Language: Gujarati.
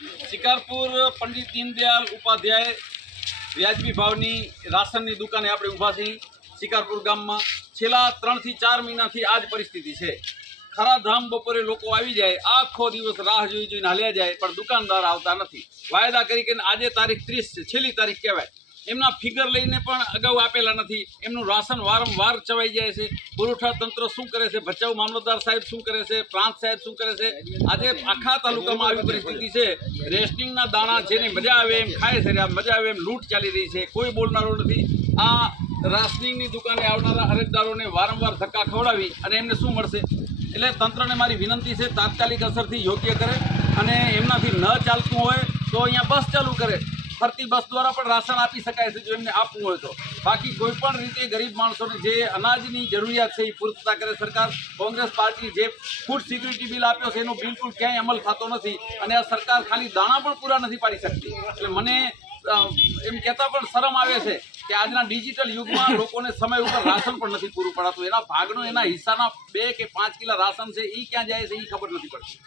શિકારપુર પંડિત દીનદયાળ ઉપાધ્યાય વ્યાજબી ભાવની રાશનની દુકાને આપણે ઊભા છીએ। શિકારપુર ગામમાં છેલ્લા 3 થી 4 મહિનાથી આ જ પરિસ્થિતિ છે। ખરા ધામ બપોરે લોકો આવી જાય, આખો દિવસ રાહ જોઈને હાલ્યા જાય, પણ દુકાનદાર આવતા નથી। વાયદા કરી કે આજે તારીખ 30 છે, છેલ્લી તારીખ કહેવાય, એમના ફિગર લઈને પણ અગાઉ આપેલા નથી। એમનું રાશન વારંવાર ચવાઈ જાય છે। પુરવઠા તંત્ર શું કરે છે, ભચાઉ મામલતદાર સાહેબ શું કરે છે, પ્રાંત સાહેબ શું કરે છે? આજે આખા તાલુકામાં આવી પરિસ્થિતિ છે। રેશનિંગના દાણા જેને મજા આવે એમ ખાય છે, મજા આવે એમ લૂંટ ચાલી રહી છે, કોઈ બોલનારો નથી। આ રાશનિંગની દુકાને આવનારા અરજદારોને વારંવાર ધક્કા ખવડાવી અને એમને શું મળશે? એટલે તંત્રને મારી વિનંતી છે, તાત્કાલિક અસરથી યોગ્ય કરે અને એમનાથી ન ચાલતું હોય તો અહીંયા બસ ચાલુ કરે। ફરતી બસ દ્વારા પણ રાશન આપી શકાય છે જો એમને આપવું હોય તો। બાકી કોઈ પણ રીતે ગરીબ માણસોને જે અનાજની જરૂરિયાત છે એ પૂર્તતા કરે સરકાર। કોંગ્રેસ પાર્ટી જે ફૂડ સિક્યુરિટી બિલ આપ્યો છે એનો બિલકુલ ક્યાંય અમલ થતો નથી અને આ સરકાર ખાલી દાણા પણ પૂરા નથી પાડી શકતી। એટલે મને એમ કહેતા પણ શરમ આવે છે કે આજના ડિજિટલ યુગમાં લોકોને સમય ઉપર રાશન પણ નથી પૂરું પડાતું। એના ભાગનું એના હિસ્સાના 2 કે 5 કિલો રાશન છે એ ક્યાં જાય છે એ ખબર નથી પડતી।